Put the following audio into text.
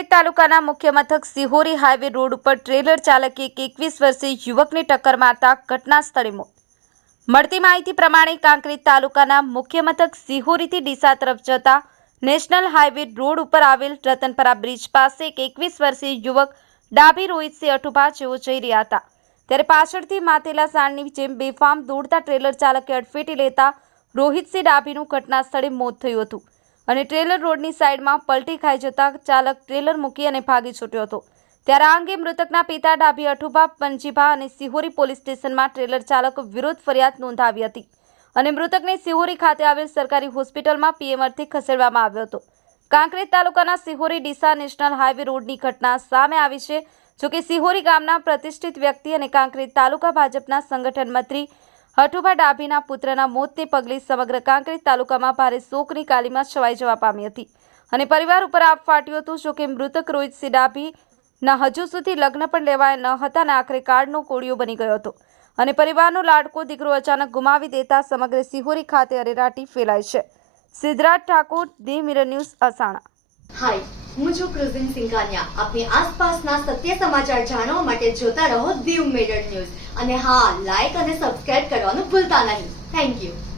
કાંકરેજ તાલુકાના મુખ્ય મથક સિહોરી હાઈવે રોડ ઉપર ટ્રેલર ચાલકે એક 21 વર્ષીય યુવકને ટક્કર મારતા ઘટના સ્થળે મોત. મળતી માહિતી પ્રમાણે કાંકરેજ તાલુકાના મુખ્ય મથક સિહોરીથી ડીસા તરફ જતા નેશનલ હાઈવે રોડ ઉપર આવેલ રતનપરા બ્રિજ પાસે એક 21 વર્ષીય યુવક ડાભી રોહિતસિંહ અઠુભા જેવો જઈ રહ્યા હતા, ત્યારે પાછળથી માથેલા સાણની જેમ બેફામ દોડતા ટ્રેલર ચાલકે અડફેટી લેતા રોહિતસિંહ ડાભીનું ઘટના સ્થળે મોત થયું હતું અને ટ્રેલર રોડની સાઈડમાં પલટી ખાઈ જતા ચાલક ટ્રેલર મૂકી અને ભાગી છૂટ્યો હતો. ત્યારે આ અંગે મૃતકના પિતા ડાભી અઠુભા પંજીભા અને સિહોરી પોલીસ સ્ટેશનમાં ટ્રેલર ચાલક વિરુદ્ધ ફરિયાદ નોંધાવી હતી અને મૃતકને સિહોરી ખાતે આવેલ સરકારી હોસ્પિટલમાં પીએમ અર્થે ખસેડવામાં આવ્યો હતો. કાંકરેજ તાલુકાના સિહોરી ડીસા નેશનલ હાઈવે રોડની ઘટના સામે આવી છે. જોકે સિહોરી ગામના પ્રતિષ્ઠિત વ્યક્તિ અને કાંકરેજ તાલુકા ભાજપના સંગઠન મંત્રી અઠુભા ડાભીના પુત્રના મોતને પગલે સમગ્ર કાંકરેજ તાલુકામાં ભારે શોકની કાલીમાં છવાઈ જવા પામી હતી અને પરિવાર ઉપર આપ ફાટ્યું હતું. જોકે મૃતક રોહિતસિંહ ડાભીના હજુ સુધી લગ્ન પણ લેવાયા ન હતા અને આખરે કાર્ડનો કોળિયો બની ગયો હતો અને પરિવારનો લાડકો દીકરો અચાનક ગુમાવી દેતા સમગ્ર સિહોરી ખાતે અરેરાટી ફેલાઈ છે. Siddhraj Thakor, the mirror news, Asana. Hi, હું છું ક્રુઝિન સિંઘાનિયા. આપની આસપાસના સત્ય સમાચાર જાણવા માટે જોતા રહો ધી મિરર ન્યૂઝ અને હા, લાઈક અને સબસ્ક્રાઇબ કરવાનું ભૂલતા નહીં. Thank you.